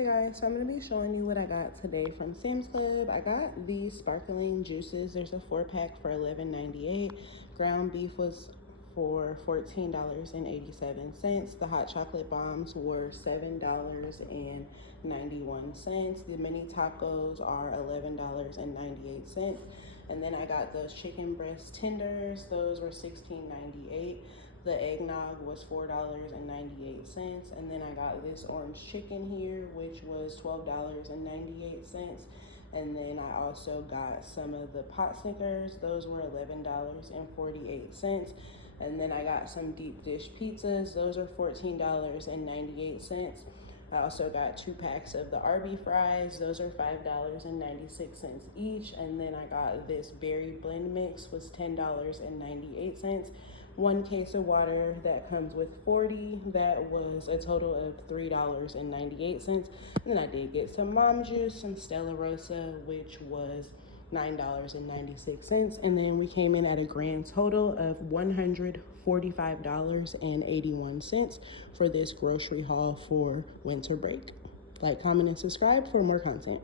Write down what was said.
Hey guys, so I'm going to be showing you what I got today from Sam's Club. I got these sparkling juices. There's a 4-pack for $11.98. Ground beef was for $14.87. The hot chocolate bombs were $7.91. The mini tacos are $11.98. And then I got those chicken breast tenders. Those were $16.98. The eggnog was $4.98. And then I got this orange chicken here, which was $12.98. And then I also got some of the pot stickers. Those were $11.48. And then I got some deep dish pizzas. Those are $14.98. I also got 2 packs of the Arby fries. Those are $5.96 each. And then I got this berry blend mix, was $10.98. 1 case of water that comes with 40, that was a total of $3.98. And then I did get some mom juice, some Stella Rosa, which was $9.96. And then we came in at a grand total of $145.81 for this grocery haul for winter break. Like, comment, and subscribe for more content.